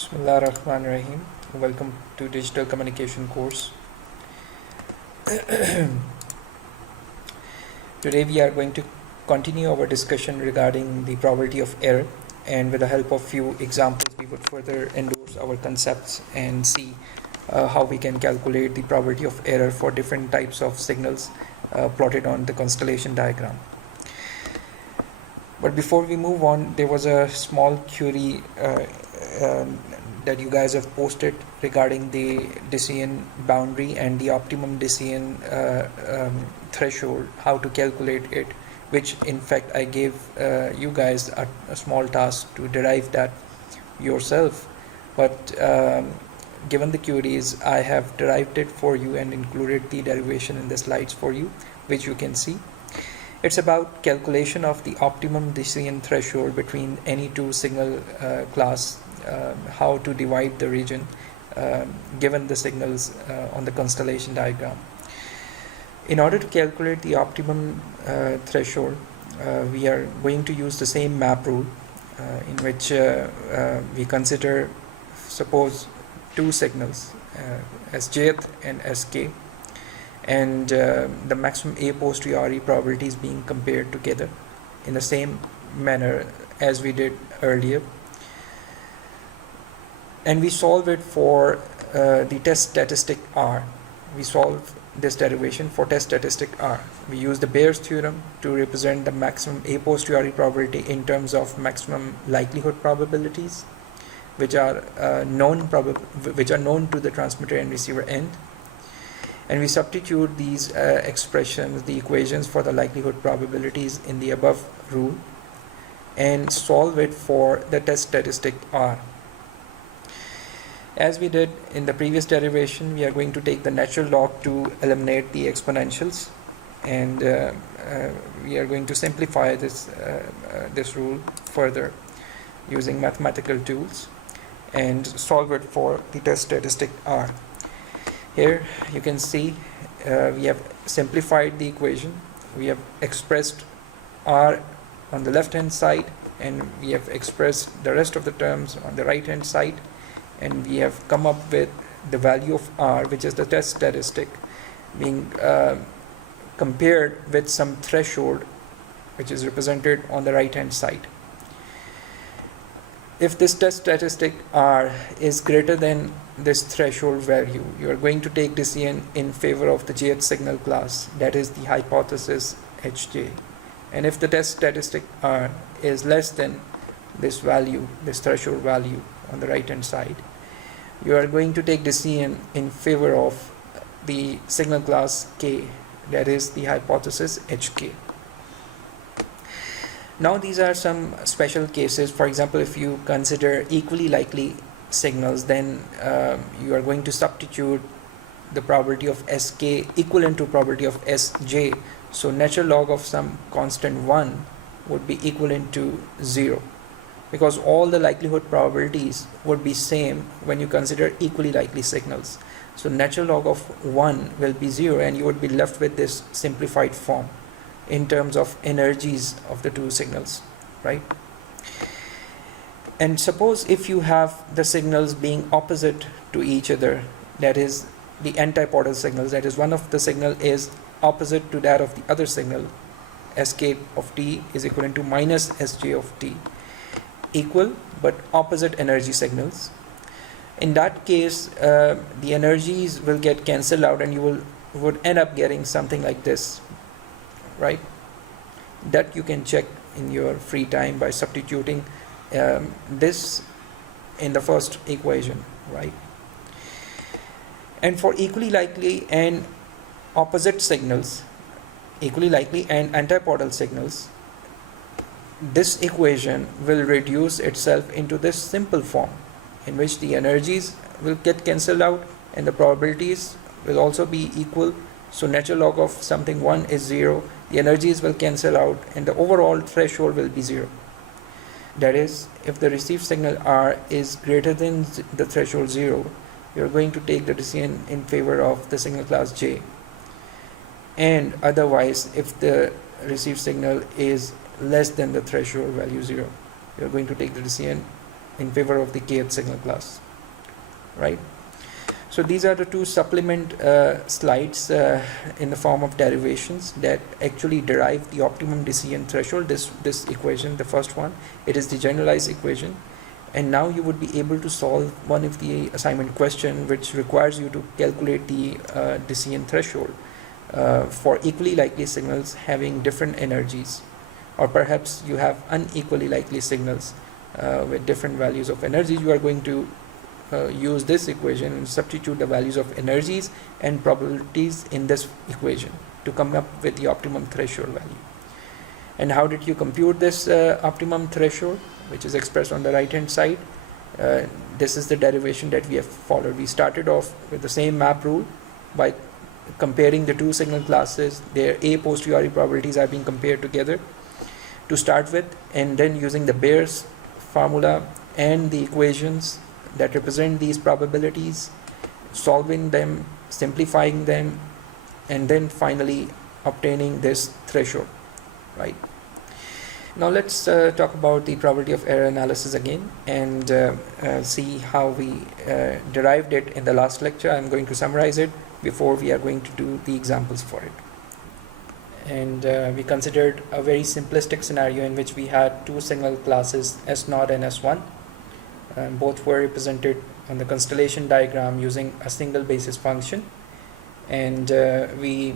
Bismillahirrahmanirrahim. Welcome to Digital Communication course. Today we are going to continue our discussion regarding the probability of error, and with the help of few examples we would further endorse our concepts and see how we can calculate the probability of error for different types of signals plotted on the constellation diagram. But before we move on, there was a small query that you guys have posted regarding the decision boundary and the optimum decision threshold, how to calculate it, which in fact I gave you guys a small task to derive that yourself. But given the queries, I have derived it for you and included the derivation in the slides for you, which you can see. It's about calculation of the optimum decision threshold between any two signal class, how to divide the region given the signals on the constellation diagram. In order to calculate the optimum threshold, we are going to use the same map rule in which we consider, suppose, two signals, Sjth and Sk, and the maximum a posteriori probabilities being compared together in the same manner as we did earlier, and we solve it for the test statistic R. We solve this derivation for test statistic R. We use the Bayes' theorem to represent the maximum a posteriori probability in terms of maximum likelihood probabilities, which are known to the transmitter and receiver end. And we substitute these expressions, the equations for the likelihood probabilities in the above rule, and solve it for the test statistic R. As we did in the previous derivation, we are going to take the natural log to eliminate the exponentials, and we are going to simplify this rule further using mathematical tools and solve it for the test statistic R. Here you can see we have simplified the equation. We have expressed R on the left hand side, and we have expressed the rest of the terms on the right hand side, and we have come up with the value of R, which is the test statistic, being compared with some threshold which is represented on the right hand side. If this test statistic R is greater than this threshold value, you are going to take decision in favor of the jth signal class, that is the hypothesis Hj. And if the test statistic R is less than this value, this threshold value on the right hand side, you are going to take decision in favor of the signal class K, that is the hypothesis Hk. Now these are some special cases. For example, if you consider equally likely signals, then you are going to substitute the probability of Sk equivalent to probability of Sj. So natural log of some constant 1 would be equivalent to 0, because all the likelihood probabilities would be same when you consider equally likely signals. So natural log of 1 will be 0, and you would be left with this simplified form in terms of energies of the two signals, right? And suppose if you have the signals being opposite to each other, that is the antipodal signals, that is one of the signal is opposite to that of the other signal, Sk of t is equivalent to minus Sj of t, equal but opposite energy signals. In that case, the energies will get cancelled out, and you would end up getting something like this, right? That you can check in your free time by substituting this in the first equation, right? And for equally likely and opposite signals, equally likely and antipodal signals, this equation will reduce itself into this simple form in which the energies will get cancelled out and the probabilities will also be equal. So natural log of something 1 is 0, the energies will cancel out, and the overall threshold will be 0. That is, if the received signal R is greater than the threshold 0, you are going to take the decision in favor of the signal class J. And otherwise, if the received signal is less than the threshold value 0, you are going to take the decision in favor of the kth signal class, right? So these are the two supplement slides in the form of derivations that actually derive the optimum decision threshold. This equation, the first one, it is the generalized equation, and now you would be able to solve one of the assignment question which requires you to calculate the decision threshold for equally likely signals having different energies, or perhaps you have unequally likely signals with different values of energies. You are going to use this equation and substitute the values of energies and probabilities in this equation to come up with the optimum threshold value. And how did you compute this optimum threshold, which is expressed on the right hand side? This is the derivation that we have followed. We started off with the same map rule by comparing the two signal classes. Their a posteriori probabilities are being compared together to start with, and then using the Bayes formula and the equations that represent these probabilities, solving them, simplifying them, and then finally obtaining this threshold, right? Now let's talk about the probability of error analysis again, and see how we derived it in the last lecture. I'm going to summarize it before we are going to do the examples for it. And we considered a very simplistic scenario in which we had two signal classes S0 and S1. Both were represented on the constellation diagram using a single basis function, and we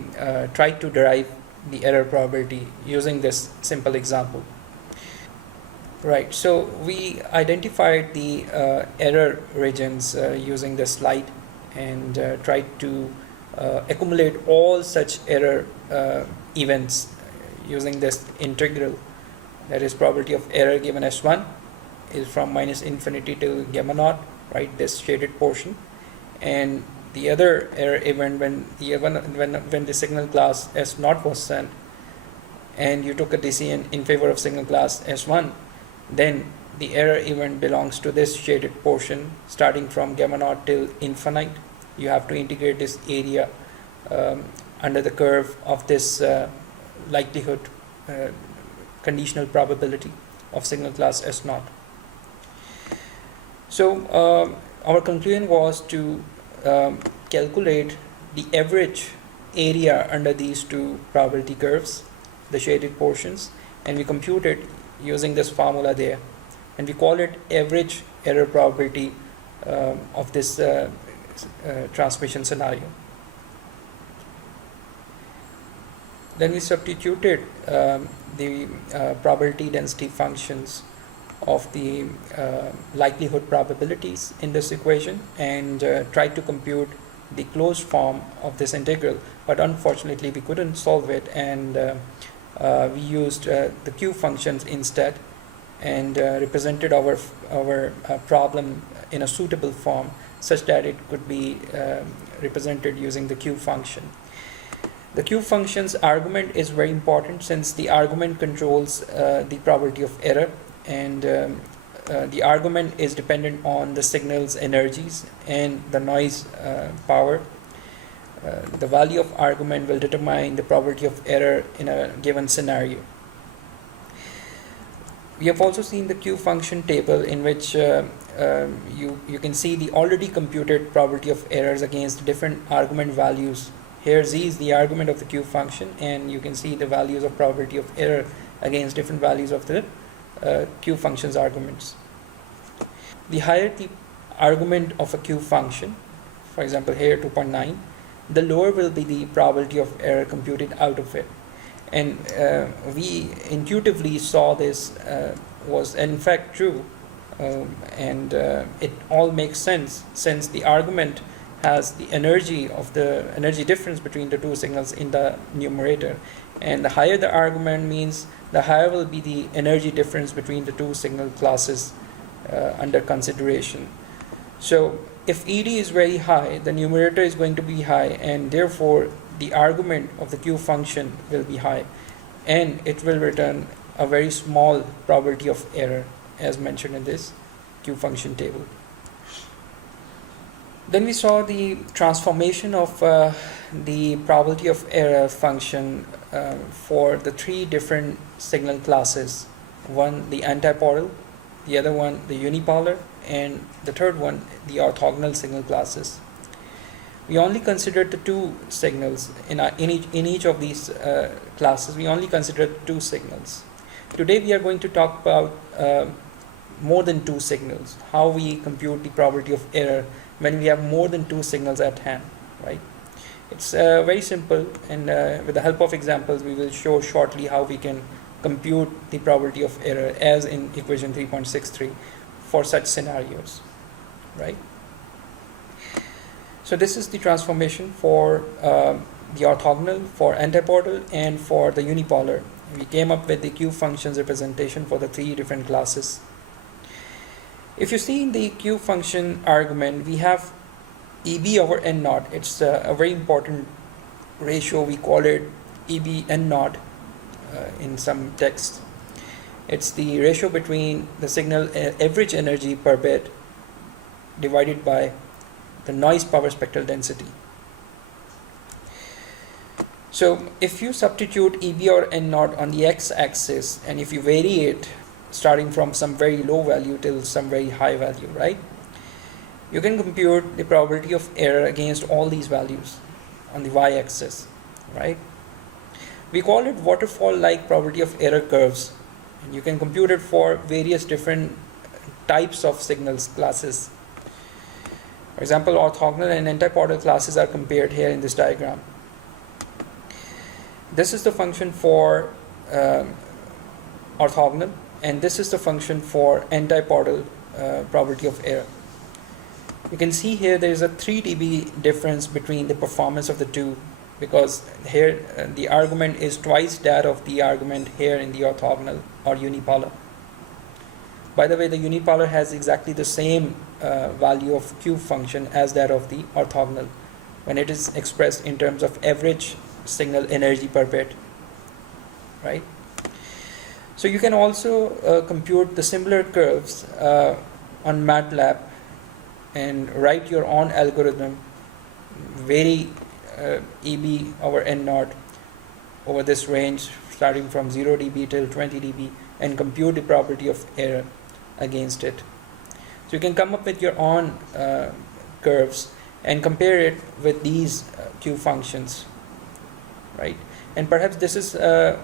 tried to derive the error probability using this simple example. Right, so we identified the error regions using the slide, and tried to accumulate all such error events using this integral, that is probability of error given S1 is from minus infinity to gamma naught, right, this shaded portion, and the other error event when the signal class S0 was sent and you took a decision in favor of signal class S1, then the error event belongs to this shaded portion starting from gamma naught till infinite. You have to integrate this area under the curve of this likelihood conditional probability of signal class S0. So our conclusion was to calculate the average area under these two probability curves, the shaded portions, and we computed using this formula there, and we call it average error probability of this transmission scenario. Then we substituted the probability density functions of the likelihood probabilities in this equation, and tried to compute the closed form of this integral, but unfortunately we couldn't solve it, and we used the Q functions instead, and represented our problem in a suitable form such that it could be represented using the Q function. The Q function's argument is very important, since the argument controls the probability of error, and the argument is dependent on the signal's energies and the noise power. The value of argument will determine the probability of error in a given scenario. We have also seen the Q function table, in which you can see the already computed probability of errors against different argument values. Here Z is the argument of the Q function, and you can see the values of probability of error against different values of the Q function's arguments. The higher the argument of a Q function, for example here 2.9, the lower will be the probability of error computed out of it. And we intuitively saw this was in fact true, and it all makes sense, since the argument has the energy difference between the two signals in the numerator, and the higher the argument means the higher will be the energy difference between the two signal classes under consideration. So if ED is very high, the numerator is going to be high, and therefore the argument of the Q function will be high, and it will return a very small probability of error as mentioned in this Q function table. Then we saw the transformation of the probability of error function for the three different signal classes. One, the antipodal, the other one the unipolar, and the third one the orthogonal signal classes. We only considered the two signals in each of these classes. We only considered two signals. Today we are going to talk about more than two signals, how we compute the probability of error when we have more than two signals at hand, right? It's very simple, and with the help of examples we will show shortly how we can compute the probability of error as in equation 3.63 for such scenarios, right? So this is the transformation for the orthogonal, for antipodal, and for the unipolar. We came up with the Q functions representation for the three different classes. If you see in the Q function argument, we have EB over N naught. It's a very important ratio. We call it EB N naught in some text. It's the ratio between the signal average energy per bit divided by the noise power spectral density. So if you substitute EB or N naught on the x-axis, and if you vary it starting from some very low value till some very high value, right, you can compute the probability of error against all these values on the y-axis, right? We call it waterfall-like probability of error curves, and you can compute it for various different types of signals classes. For example, orthogonal and antipodal classes are compared here in this diagram. This is the function for orthogonal, and this is the function for antipodal probability of error. You can see here there is a 3 dB difference between the performance of the two, because here the argument is twice that of the argument here in the orthogonal or unipolar. By the way, the unipolar has exactly the same value of Q function as that of the orthogonal when it is expressed in terms of average signal energy per bit, right? So you can also compute the similar curves on MATLAB and write your own algorithm, vary EB over N naught over this range starting from 0 dB till 20 dB and compute the probability of error against it. So you can come up with your own curves and compare it with these Q functions, right? And perhaps this is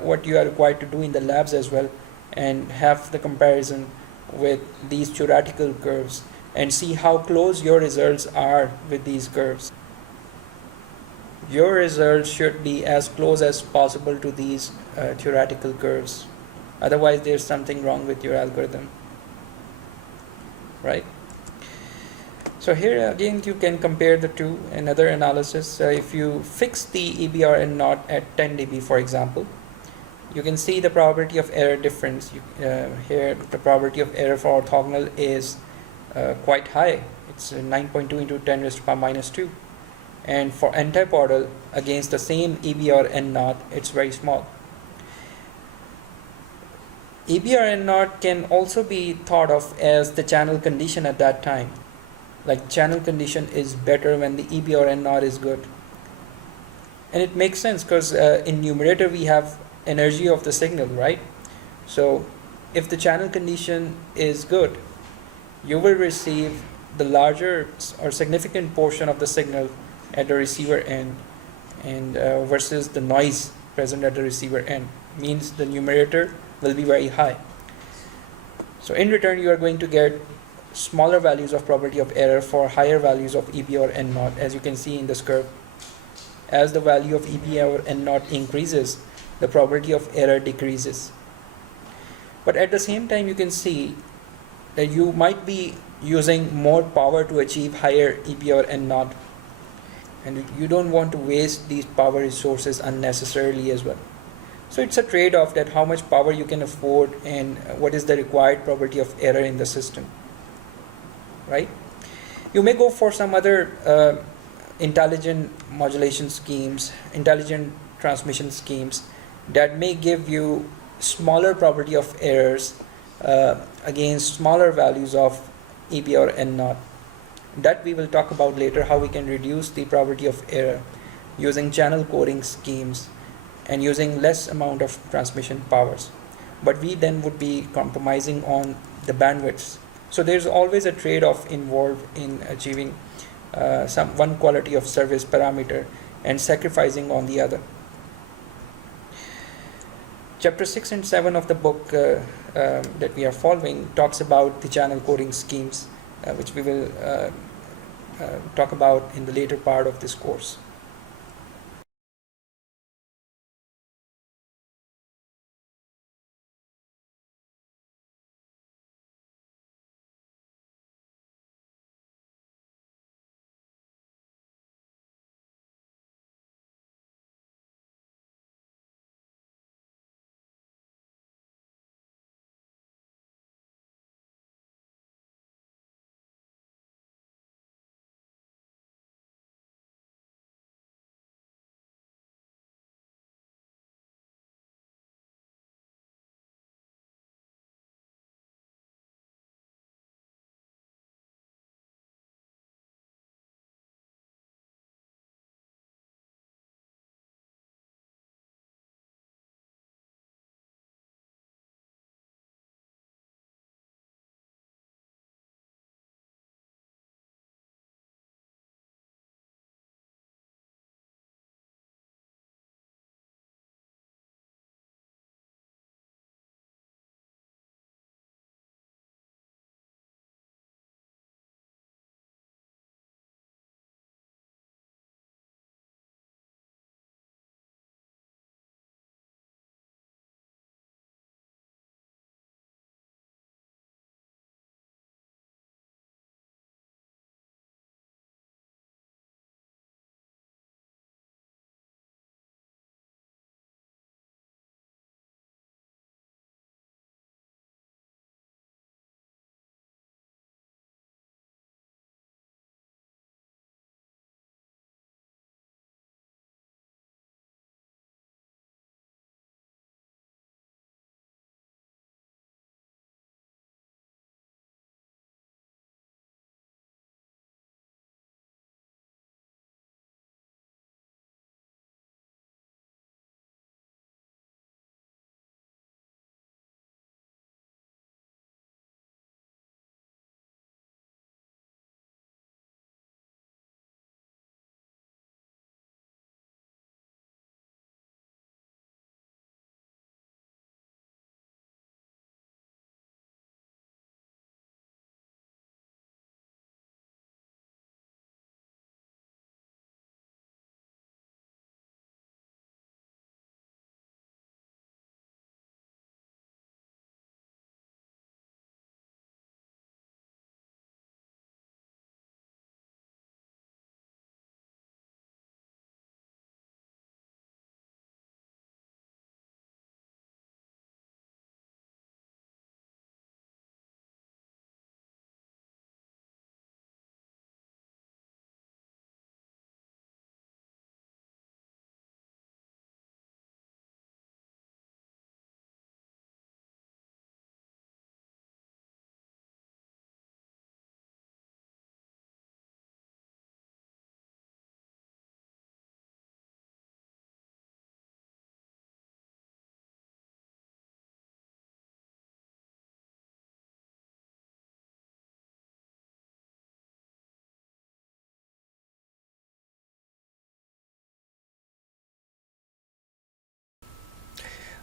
what you are required to do in the labs as well, and have the comparison with these theoretical curves and see how close your results are with these curves. Your results should be as close as possible to these theoretical curves. Otherwise, there's something wrong with your algorithm, right? So here again you can compare the two. Another analysis, if you fix the EBRN naught at 10 dB for example, you can see the probability of error difference. Here the probability of error for orthogonal is quite high. It's 9.2 into 10 raised to power minus 2. And for antipodal against the same EBRN naught, it's very small. EBRN naught can also be thought of as the channel condition at that time. Like channel condition is better when the EBRN naught is good. And it makes sense because in numerator we have energy of the signal, right? So if the channel condition is good, you will receive the larger or significant portion of the signal at the receiver end, and versus the noise present at the receiver end, means the numerator will be very high. So in return you are going to get smaller values of probability of error for higher values of EB or N naught, as you can see in this curve. As the value of EB or N naught increases, the probability of error decreases. But at the same time you can see that you might be using more power to achieve higher EB or N naught, and you don't want to waste these power resources unnecessarily as well. So it's a trade-off that how much power you can afford and what is the required probability of error in the system, right? You may go for some other intelligent modulation schemes, intelligent transmission schemes that may give you smaller probability of errors against smaller values of EB or N naught. That we will talk about later, how we can reduce the probability of error using channel coding schemes and using less amount of transmission powers. but we then would be compromising on the bandwidths. So there's always a trade-off involved in achieving some one quality of service parameter and sacrificing on the other. Chapter 6 and 7 of the book that we are following talks about the channel coding schemes, which we will talk about in the later part of this course.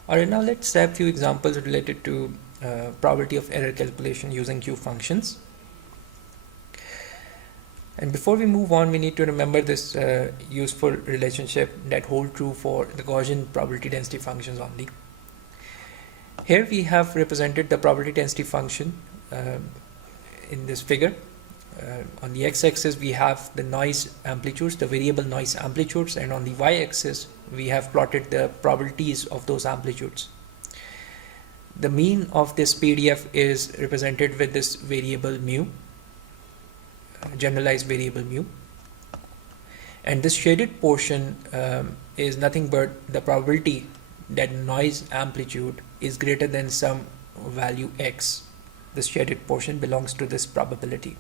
Alright, now let's have a few examples related to probability of error calculation using Q functions. And before we move on, we need to remember this useful relationship that hold true for the Gaussian probability density functions only. Here we have represented the probability density function in this figure. On the x-axis we have the noise amplitudes, the variable noise amplitudes, and on the y-axis we have plotted the probabilities of those amplitudes. The mean of this PDF is represented with this variable mu, generalized variable mu, and this shaded portion is nothing but the probability that noise amplitude is greater than some value x. This shaded portion belongs to this probability.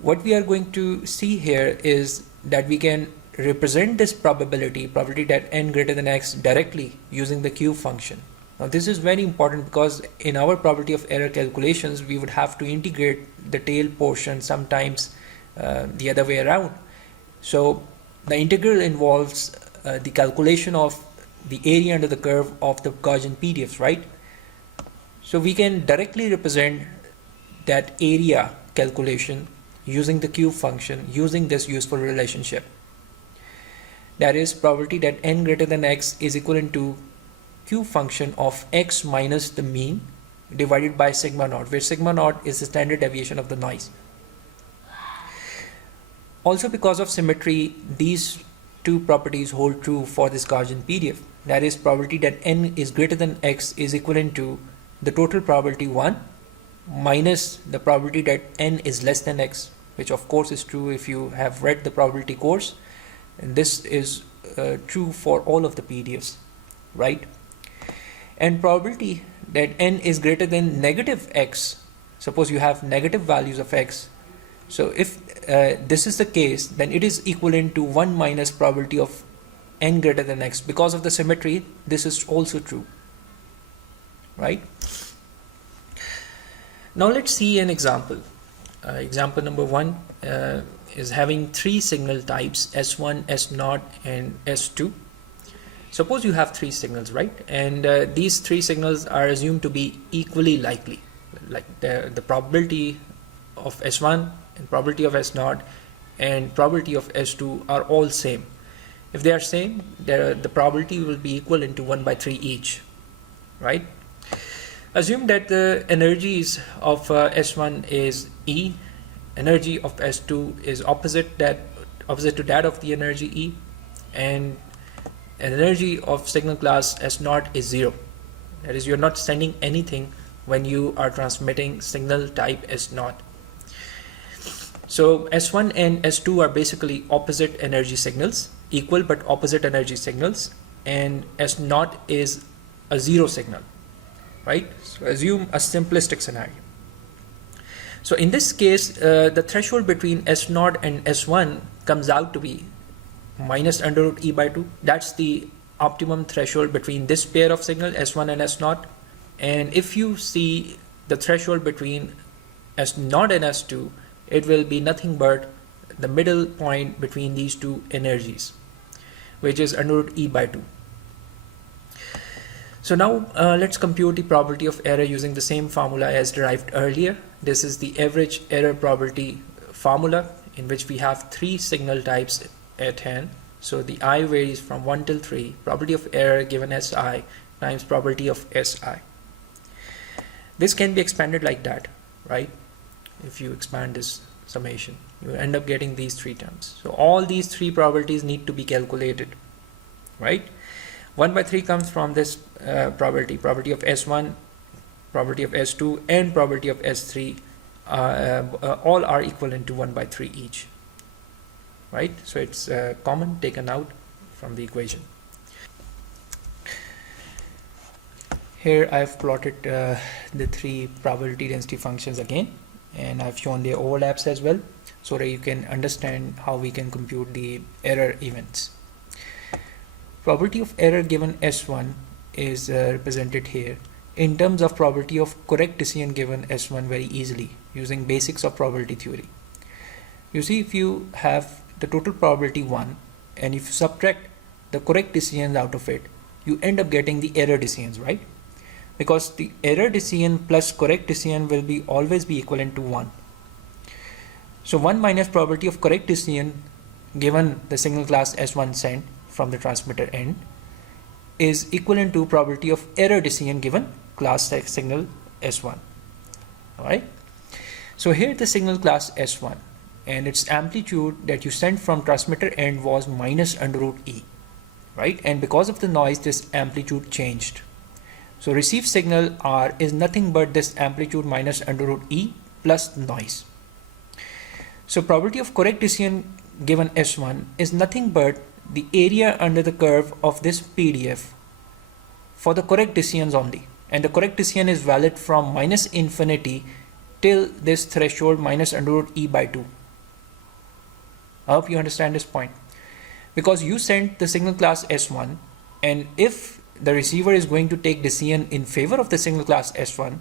What we are going to see here is that we can represent this probability that n greater than x directly using the Q function. Now this is very important because in our probability of error calculations, we would have to integrate the tail portion sometimes the other way around. So the integral involves the calculation of the area under the curve of the Gaussian PDFs, right? So we can directly represent that area calculation using the Q function, using this useful relationship. That is, probability that n greater than x is equivalent to Q function of x minus the mean divided by sigma naught, where sigma naught is the standard deviation of the noise. Also, because of symmetry, these two properties hold true for this Gaussian PDF. That is, probability that n is greater than x is equivalent to the total probability 1 minus the probability that n is less than x, which of course is true if you have read the probability course. And this is true for all of the PDFs, right? And probability that n is greater than negative x, suppose you have negative values of x. So if this is the case, then it is equivalent to 1 minus probability of n greater than x. Because of the symmetry, this is also true, right? Now let's see an example. Example number 1 is having 3 signal types, S1, S0 and S2. Suppose you have 3 signals, right? And these 3 signals are assumed to be equally likely. Like the probability of S1 and probability of S0 and probability of S2 are all same. If they are same, the probability will be equal into 1 by 3 each, right? Assume that the energies of S1 is E, energy of S2 is opposite to that of the energy E, and energy of signal class S0 is 0. That is, you're not sending anything when you are transmitting signal type S0. So S1 and S2 are basically opposite energy signals, equal but opposite energy signals, and S0 is a 0 signal, right? So assume a simplistic scenario. So in this case, the threshold between S0 and S1 comes out to be minus under root E by 2. That's the optimum threshold between this pair of signal S1 and S0. And if you see the threshold between S0 and S2, it will be nothing but the middle point between these two energies, which is under root E by 2. So now let's compute the probability of error using the same formula as derived earlier. This is the average error probability formula in which we have 3 signal types at hand. So the I varies from 1 till 3, probability of error given as I times probability of SI. This can be expanded like that, right? If you expand this summation, you end up getting these 3 terms. So all these 3 probabilities need to be calculated, right? 1 by 3 comes from this probability of S1, probability of S2 and probability of S3 all are equivalent to 1 by 3 each, right? So it's common taken out from the equation. Here I've plotted the 3 probability density functions again, and I've shown their overlaps as well so that you can understand how we can compute the error events. Probability of error given S1 is represented here in terms of probability of correct decision given S1 very easily using basics of probability theory. You see, if you have the total probability 1 and if you subtract the correct decisions out of it, you end up getting the error decisions, right? Because the error decision plus correct decision will be always be equivalent to 1. So 1 minus probability of correct decision given the signal class S1 sent from the transmitter end is equivalent to probability of error decision given class signal S1. Alright. So here the signal class S1 and its amplitude that you sent from transmitter end was minus under root E, right? And because of the noise, this amplitude changed. So received signal R is nothing but this amplitude minus under root E plus noise. So probability of correct decision given S1 is nothing but the area under the curve of this PDF for the correct decisions only. And the correct decision is valid from minus infinity till this threshold minus under root E by 2. I hope you understand this point. Because you sent the signal class S1, and if the receiver is going to take decision in favor of the signal class S1,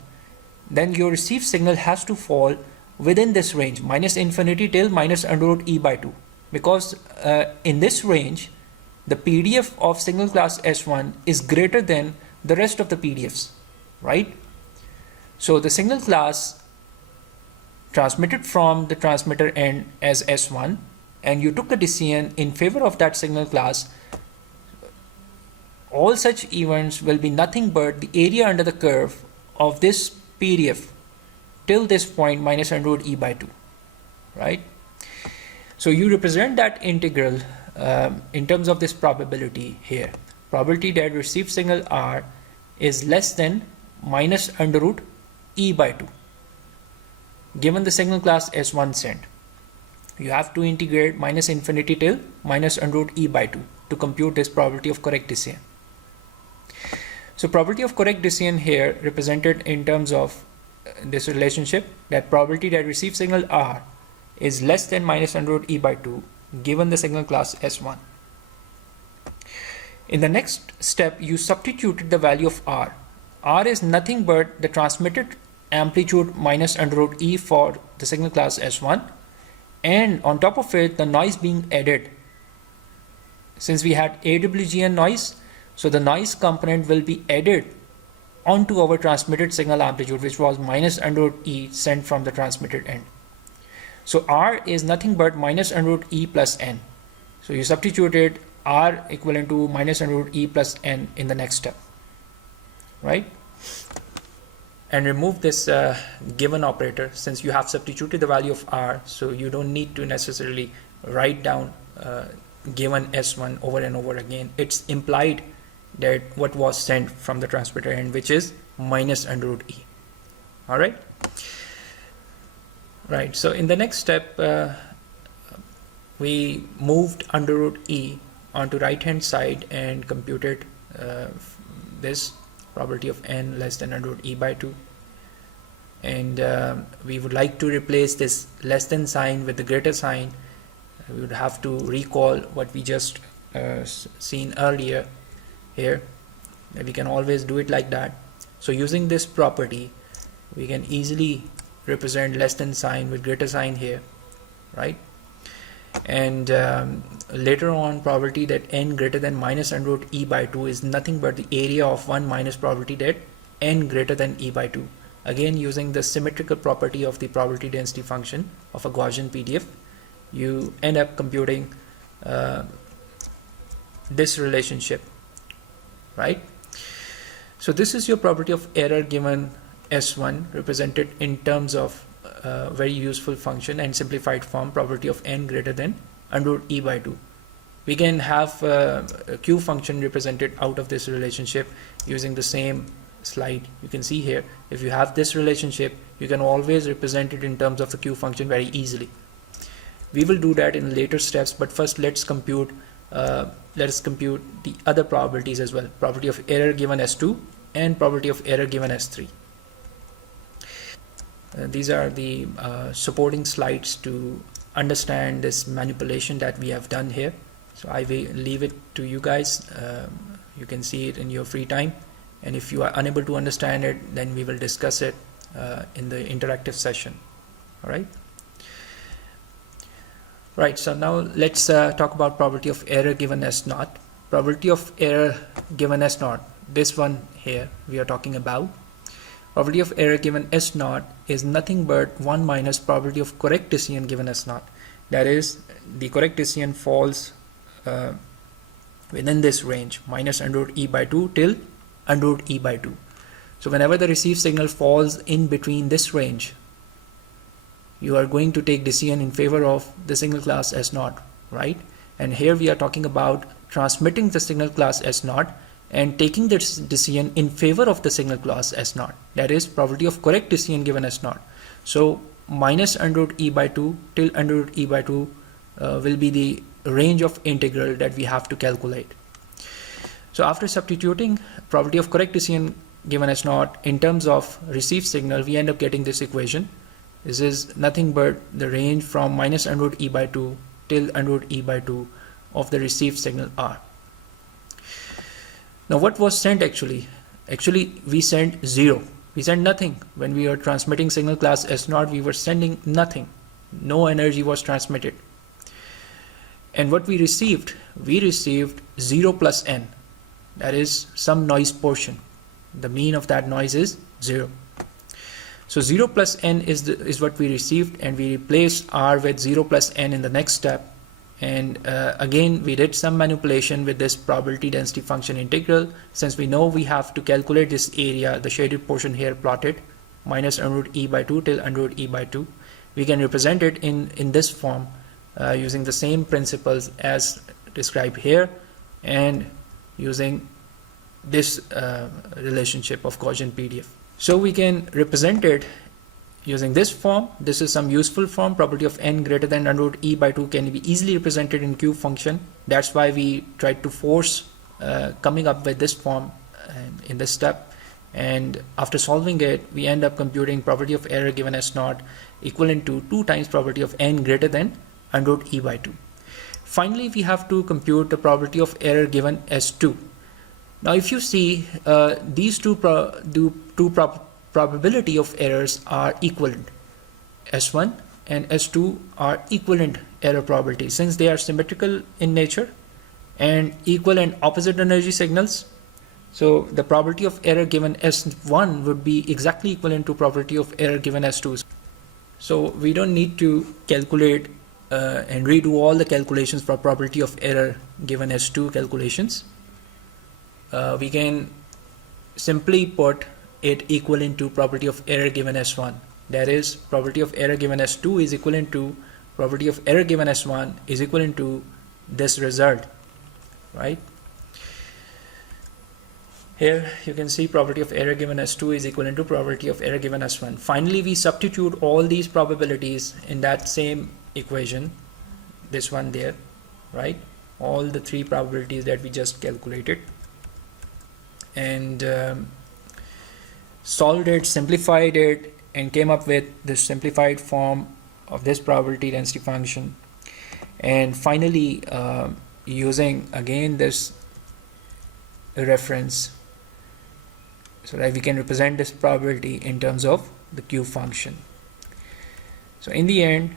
then your received signal has to fall within this range, minus infinity till minus under root e by 2. Because in this range, the PDF of signal class S1 is greater than the rest of the PDFs, right? So the signal class transmitted from the transmitter end as S1, and you took the decision in favor of that signal class, all such events will be nothing but the area under the curve of this PDF till this point minus under root e by 2, right? So you represent that integral in terms of this probability here. Probability that received signal R is less than minus under root e by 2 given the signal class S1 sent. You have to integrate minus infinity till minus under root e by 2 to compute this probability of correct decision. So probability of correct decision here represented in terms of this relationship, that probability that received signal R is less than minus under root e by 2 given the signal class S1. In the next step, you substituted the value of R. R is nothing but the transmitted amplitude minus under root e for the signal class S1, and on top of it the noise being added. Since we had AWGN noise, so the noise component will be added onto our transmitted signal amplitude, which was minus under root e sent from the transmitted end. So R is nothing but minus under root e plus n. So you substituted R equivalent to minus under root e plus n in the next step, right? And remove this given operator, since you have substituted the value of R, so you don't need to necessarily write down given S1 over and over again. It's implied that what was sent from the transmitter end, which is minus under root e. All right. Right. So in the next step, we moved under root e onto right hand side and computed this probability of n less than under root e by 2. And we would like to replace this less than sign with the greater sign. We would have to recall what we just seen earlier here. We can always do it like that. So using this property, we can easily represent less than sign with greater sign here, right? And later on, probability that n greater than minus under root e by 2 is nothing but the area of 1 minus probability that n greater than e by 2. Again, using the symmetrical property of the probability density function of a Gaussian PDF, you end up computing this relationship, right? So this is your probability of error given S1, represented in terms of very useful function and simplified form, probability of n greater than under root e by 2. We can have a Q function represented out of this relationship using the same slide. You can see here, if you have this relationship, you can always represent it in terms of the Q function very easily. We will do that in later steps, but first let's compute the other probabilities as well. Probability of error given S2 and probability of error given S3. These are the supporting slides to understand this manipulation that we have done here. So I will leave it to you guys. You can see it in your free time, and if you are unable to understand it, then we will discuss it in the interactive session. All right. Right, so now let's talk about probability of error given S0. Probability of error given S0, this one here we are talking about. Probability of error given S0 is nothing but 1 minus probability of correct decision given S0. That is, the correct decision falls within this range, minus under root e by 2 till under root e by 2. So whenever the received signal falls in between this range, you are going to take decision in favor of the signal class S0, right? And here we are talking about transmitting the signal class S0 and taking this decision in favor of the signal class S0. That is probability of correct decision given S0. So minus under root e by 2 till under root e by 2 will be the range of integral that we have to calculate. So after substituting probability of correct decision given S0 in terms of received signal, we end up getting this equation. This is nothing but the range from minus under root e by 2 till under root e by 2 of the received signal R. Now what was sent actually? Actually we sent 0. We sent nothing. When we were transmitting signal class S0, we were sending nothing. No energy was transmitted. And what we received 0 plus n. That is some noise portion. The mean of that noise is 0. So 0 plus n is what we received, and we replaced r with 0 plus n in the next step. And again we did some manipulation with this probability density function integral. Since we know we have to calculate this area, the shaded portion here plotted, minus under root e by 2 till under root e by 2, we can represent it in this form using the same principles as described here, and using this relationship of Gaussian PDF. So we can represent it using this form. This is some useful form. Probability of n greater than under root e by 2 can be easily represented in Q function. That's why we tried to force coming up with this form in this step. And after solving it, we end up computing probability of error given as naught equivalent to 2 times probability of n greater than under root e by 2. Finally, we have to compute the probability of error given as 2. Now if you see these two probability of errors are equivalent. S1 and S2 are equivalent error probability since they are symmetrical in nature and equal and opposite energy signals. So the probability of error given S1 would be exactly equivalent to probability of error given S2. So we don't need to calculate and redo all the calculations for probability of error given S2 calculations. We can simply put it equivalent to probability of error given S1. That is, probability of error given S2 is equivalent to probability of error given S1 is equivalent to this result, right? Here you can see probability of error given S2 is equivalent to probability of error given S1. Finally, we substitute all these probabilities in that same equation, this one there, right? All the 3 probabilities that we just calculated, and solved it, simplified it, and came up with this simplified form of this probability density function. And finally, using again this reference, so that we can represent this probability in terms of the Q function. So in the end,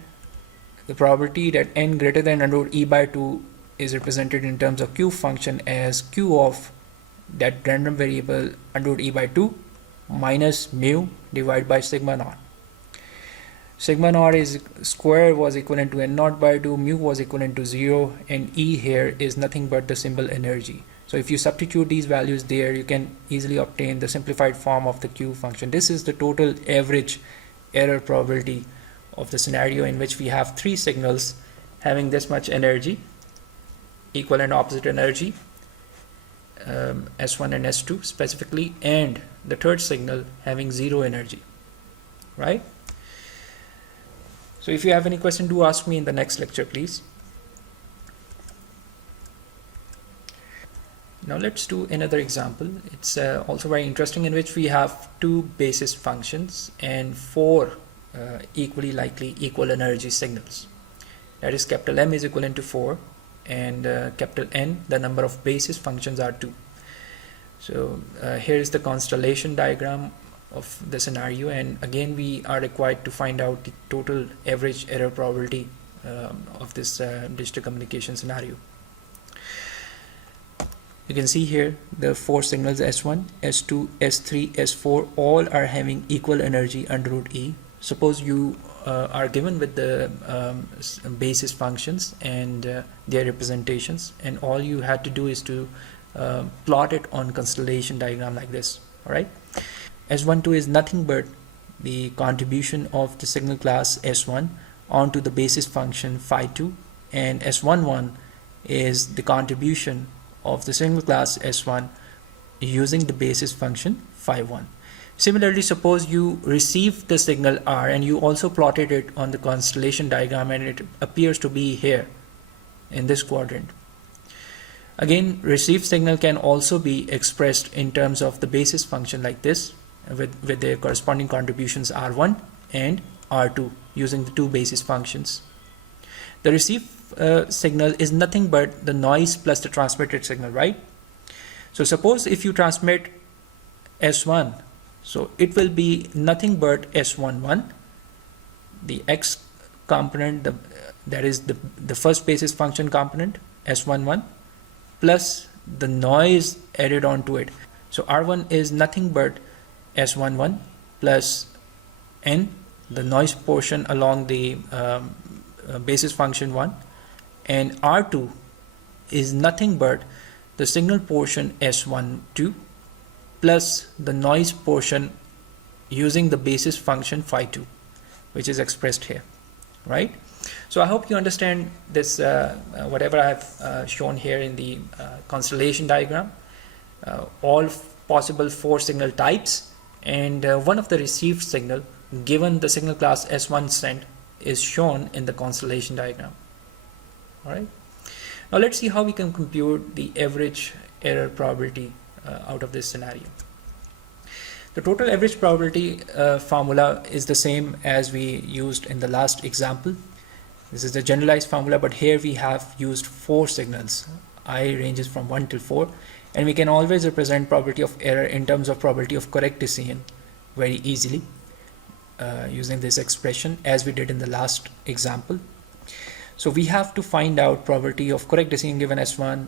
the probability that n greater than under root e by 2 is represented in terms of Q function as Q of that random variable under root e by 2 minus mu divided by sigma naught. Sigma naught is square was equivalent to n naught by 2, mu was equivalent to 0, and E here is nothing but the symbol energy. So if you substitute these values there, you can easily obtain the simplified form of the Q function. This is the total average error probability of the scenario in which we have 3 signals having this much energy, equal and opposite energy, S1 and S2 specifically, and the third signal having 0 energy, right? So if you have any question, do ask me in the next lecture, please. Now let's do another example. It's also very interesting, in which we have 2 basis functions and 4 equally likely equal energy signals. That is, capital M is equivalent to 4, and capital N, the number of basis functions, are 2. So here is the constellation diagram of the scenario, and again we are required to find out the total average error probability of this digital communication scenario. You can see here the 4 signals S1, S2, S3, S4 all are having equal energy under root E. Suppose you are given with the basis functions and their representations, and all you had to do is to plot it on constellation diagram like this. All right, S12 is nothing but the contribution of the signal class S1 onto the basis function phi2, and S11 is the contribution of the signal class S1 using the basis function phi1. Similarly, suppose you receive the signal R and you also plotted it on the constellation diagram, and it appears to be here in this quadrant. Again, received signal can also be expressed in terms of the basis function like this, with their corresponding contributions R1 and R2 using the 2 basis functions. The received signal is nothing but the noise plus the transmitted signal, right? So suppose if you transmit S1, so it will be nothing but S11, the X component, that is the first basis function component, S11, plus the noise added onto it. So R1 is nothing but S11 plus N, the noise portion along the basis function 1, and R2 is nothing but the signal portion S12 plus the noise portion using the basis function phi2, which is expressed here, right? So I hope you understand this, whatever I've shown here in the constellation diagram, all possible 4 signal types, and one of the received signal given the signal class S1 sent is shown in the constellation diagram. All right. Now let's see how we can compute the average error probability out of this scenario. The total average probability formula is the same as we used in the last example. This is the generalized formula, but here we have used 4 signals. I ranges from 1 till 4, and we can always represent probability of error in terms of probability of correct decision very easily using this expression as we did in the last example. So we have to find out probability of correct decision given S1,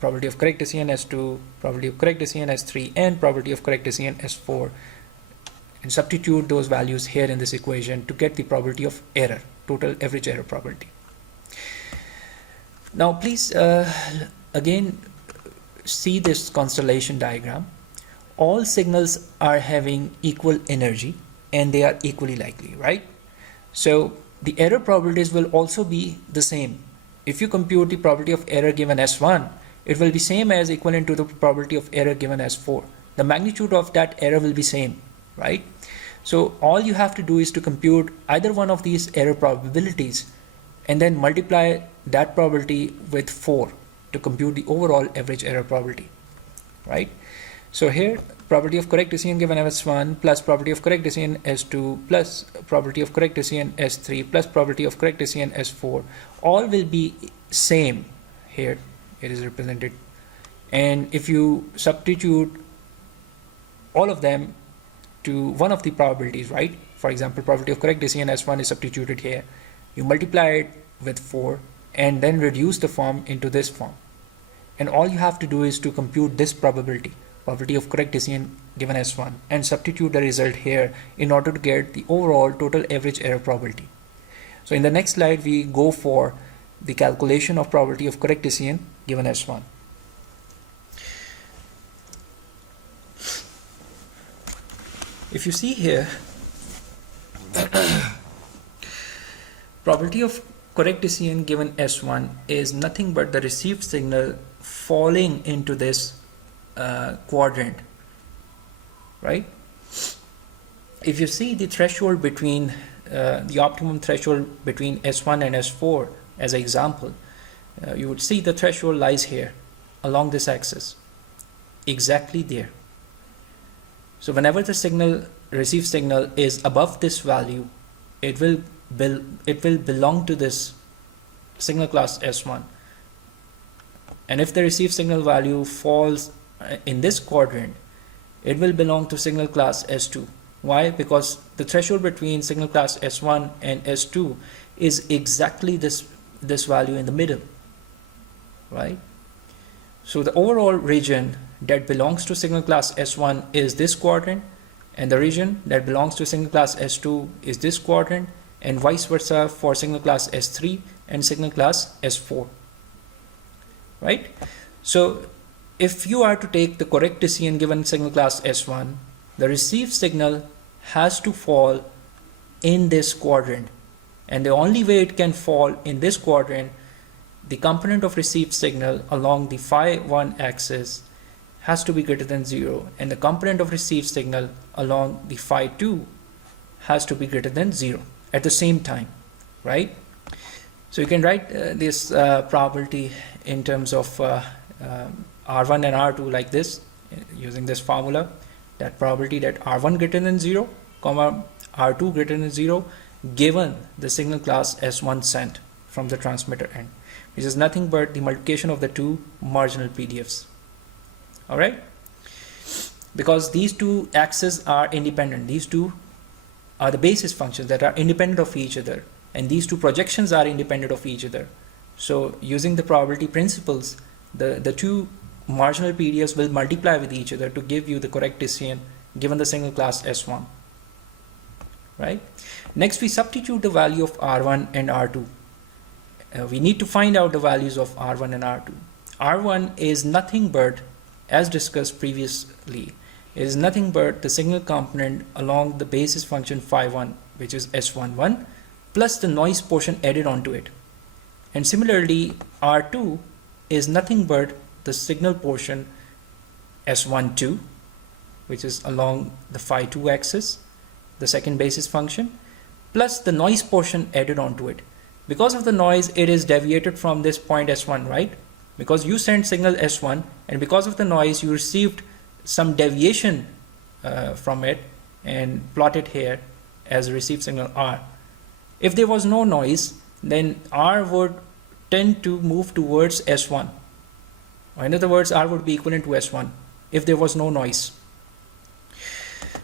probability of correct decision S2, probability of correct decision S3, and probability of correct decision S4, and substitute those values here in this equation to get the probability of error, total average error probability. Now please again see this constellation diagram. All signals are having equal energy and they are equally likely, right? So the error probabilities will also be the same. If you compute the probability of error given S1, it will be same as equivalent to the probability of error given S4. The magnitude of that error will be same, right? So all you have to do is to compute either one of these error probabilities and then multiply that probability with 4 to compute the overall average error probability, right? So here, probability of correct decision given S1 plus probability of correct decision S2 plus probability of correct decision S3 plus probability of correct decision S4, all will be same. Here it is represented, and if you substitute all of them to one of the probabilities, right? For example, probability of correct decision S1 is substituted here. You multiply it with 4 and then reduce the form into this form, and all you have to do is to compute this probability of correct decision given S1 and substitute the result here in order to get the overall total average error probability. So in the next slide we go for the calculation of probability of correct decision given S1. If you see here, probability of correct decision given S1 is nothing but the received signal falling into this quadrant, right? If you see the threshold between the optimum threshold between S1 and S4 as an example, you would see the threshold lies here along this axis, exactly there. So whenever the received signal is above this value, it will belong to this signal class S1, and if the received signal value falls in this quadrant, it will belong to signal class S2. Why? Because the threshold between signal class S1 and S2 is exactly this value in the middle, right? So the overall region that belongs to signal class S1 is this quadrant, and the region that belongs to signal class S2 is this quadrant, and vice versa for signal class S3 and signal class S4, right? So if you are to take the correct decision given signal class S1, the received signal has to fall in this quadrant, and the only way it can fall in this quadrant, the component of received signal along the phi1 axis has to be greater than 0, and the component of received signal along the phi2 has to be greater than 0 at the same time, right? So you can write this probability in terms of R1 and R2 like this, using this formula, that probability that R1 greater than 0, comma R2 greater than 0, given the signal class S1 sent from the transmitter end, which is nothing but the multiplication of the two marginal PDFs. All right, because these two axes are independent. These two are the basis functions that are independent of each other, and these two projections are independent of each other. So using the probability principles, the two marginal periods will multiply with each other to give you the correct decision given the single class S1. Right? Next, we substitute the value of R1 and R2. We need to find out the values of R1 and R2. R1 is nothing but, as discussed previously, is nothing but the signal component along the basis function phi1, which is S11, plus the noise portion added onto it. And similarly, R2 is nothing but the signal portion S12, which is along the phi2 axis, the second basis function, plus the noise portion added onto it. Because of the noise, it is deviated from this point S1, right? Because you sent signal S1, and because of the noise, you received some deviation from it and plotted here as received signal R. If there was no noise, then R would tend to move towards S1. Or in other words, R would be equivalent to S1 if there was no noise.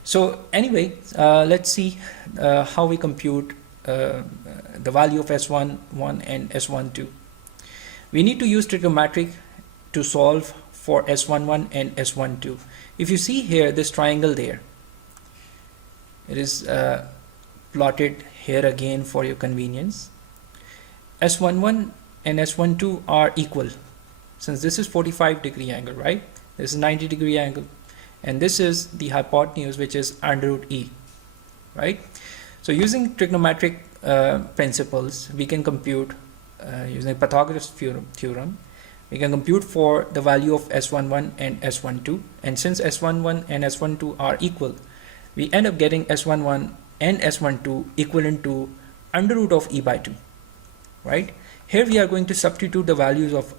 So anyway, let's see how we compute the value of S11 and S12. We need to use trigonometric to solve for S11 and S12. If you see here this triangle there, it is plotted here again for your convenience. S11 and S12 are equal, since this is 45-degree angle, right? This is 90-degree angle, and this is the hypotenuse, which is under root E, right? So using trigonometric principles, we can compute using Pythagoras theorem. We can compute for the value of S11 and S12, and since S11 and S12 are equal, we end up getting S11 and S12 equivalent to under root of E by 2, right? Here we are going to substitute the values of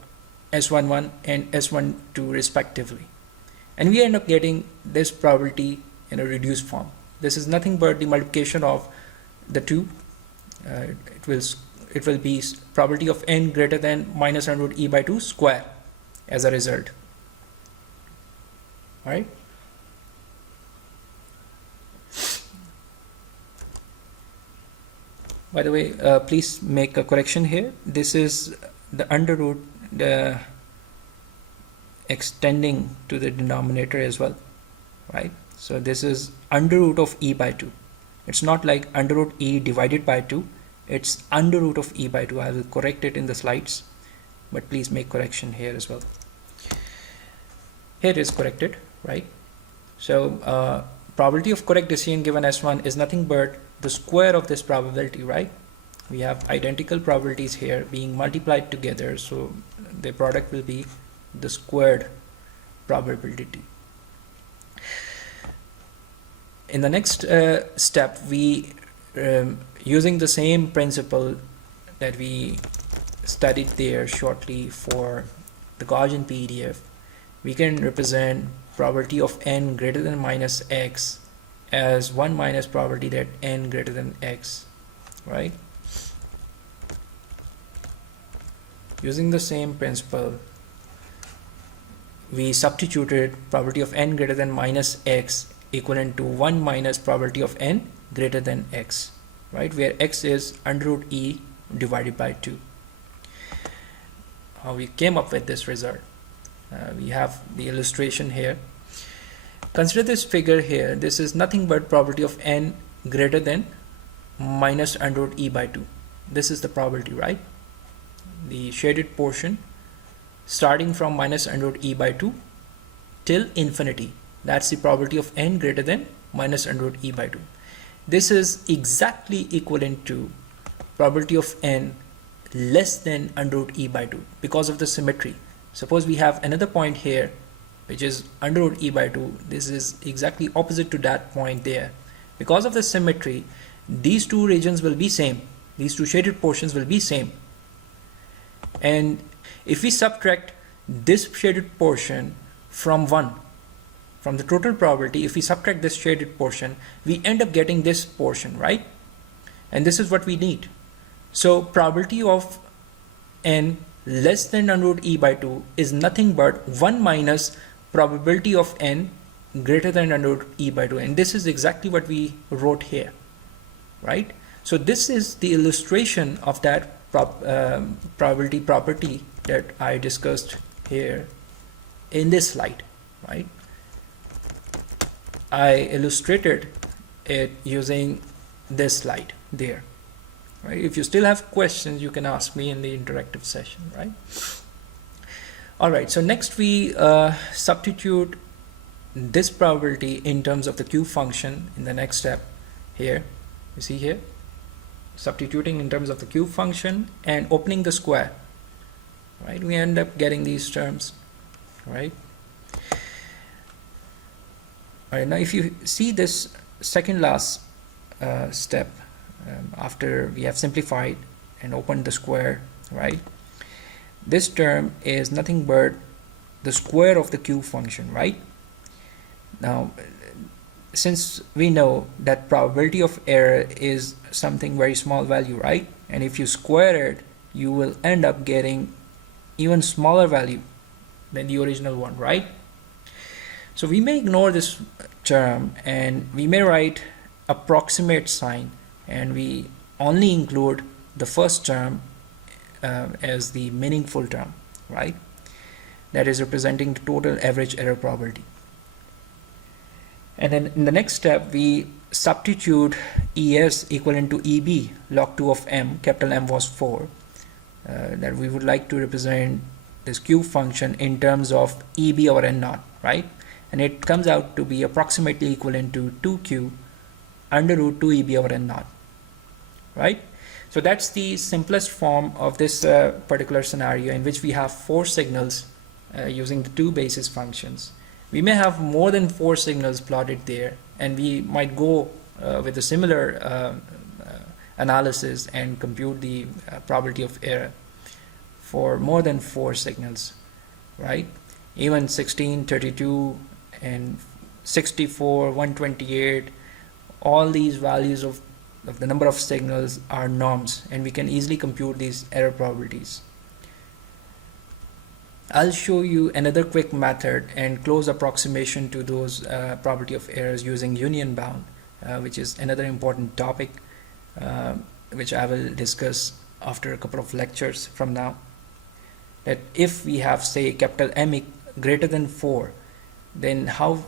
S11 and S12 respectively, and we end up getting this probability in a reduced form. This is nothing but the multiplication of the two. It will be probability of n greater than minus under root E by 2 square as a result. All right. By the way, please make a correction here. This is the under root extending to the denominator as well, right? So this is under root of E by 2. It's not like under root E divided by 2. It's under root of E by 2. I will correct it in the slides, but please make correction here as well. Here it is corrected, right? So probability of correct decision given S1 is nothing but the square of this probability, right? We have identical probabilities here being multiplied together, so the product will be the squared probability. In the next step, we using the same principle that we studied there shortly for the Gaussian PDF, we can represent probability of n greater than minus x as 1 minus probability that n greater than x, right? Using the same principle, we substituted probability of n greater than minus x equivalent to 1 minus probability of n greater than x, right? Where x is under root E divided by 2. How we came up with this result. We have the illustration here. Consider this figure here. This is nothing but probability of n greater than minus under root E by 2. This is the probability, right? The shaded portion starting from minus under root E by 2 till infinity. That's the probability of n greater than minus under root E by 2. This is exactly equivalent to probability of n less than under root E by 2 because of the symmetry. Suppose we have another point here which is under root E by 2. This is exactly opposite to that point there. Because of the symmetry, these two regions will be same. These two shaded portions will be same. And if we subtract this shaded portion from 1, from the total probability, if we subtract this shaded portion, we end up getting this portion, right? And this is what we need. So probability of n less than under root E by 2 is nothing but 1 minus probability of n greater than under root e by 2, and this is exactly what we wrote here, right? So this is the illustration of that probability property that I discussed here in this slide, right? I illustrated it using this slide there, right? If you still have questions, you can ask me in the interactive session, right? All right, so next we substitute this probability in terms of the Q function in the next step here. You see here, substituting in terms of the Q function and opening the square, right? We end up getting these terms, right? All right, now if you see this second last step, after we have simplified and opened the square, right? This term is nothing but the square of the Q function, right? Now, since we know that probability of error is something very small value, right? And if you square it, you will end up getting even smaller value than the original one, right? So we may ignore this term and we may write approximate sign, and we only include the first term as the meaningful term, right? That is representing the total average error probability. And then in the next step, we substitute ES equivalent to EB log 2 of M, capital M was 4, that we would like to represent this Q function in terms of EB over N naught, right? And it comes out to be approximately equivalent to 2Q under root 2 EB over N naught, right? So that's the simplest form of this particular scenario, in which we have 4 signals using the 2 basis functions. We may have more than 4 signals plotted there, and we might go with a similar analysis and compute the probability of error for more than 4 signals, right? Even 16, 32, and 64, 128, all these values of the number of signals are norms, and we can easily compute these error probabilities. I'll show you another quick method and close approximation to those probability of errors using union bound, which is another important topic which I will discuss after a couple of lectures from now. That if we have, say, capital M greater than 4, then how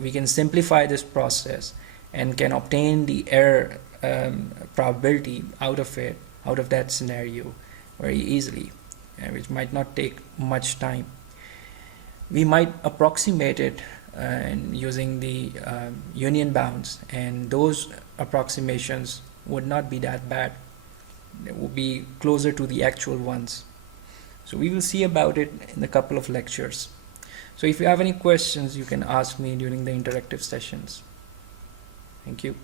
we can simplify this process and can obtain the error probability out of that scenario very easily, which might not take much time. We might approximate it using the union bounds, and those approximations would not be that bad. They would be closer to the actual ones. So we will see about it in a couple of lectures. So if you have any questions, you can ask me during the interactive sessions. Thank you.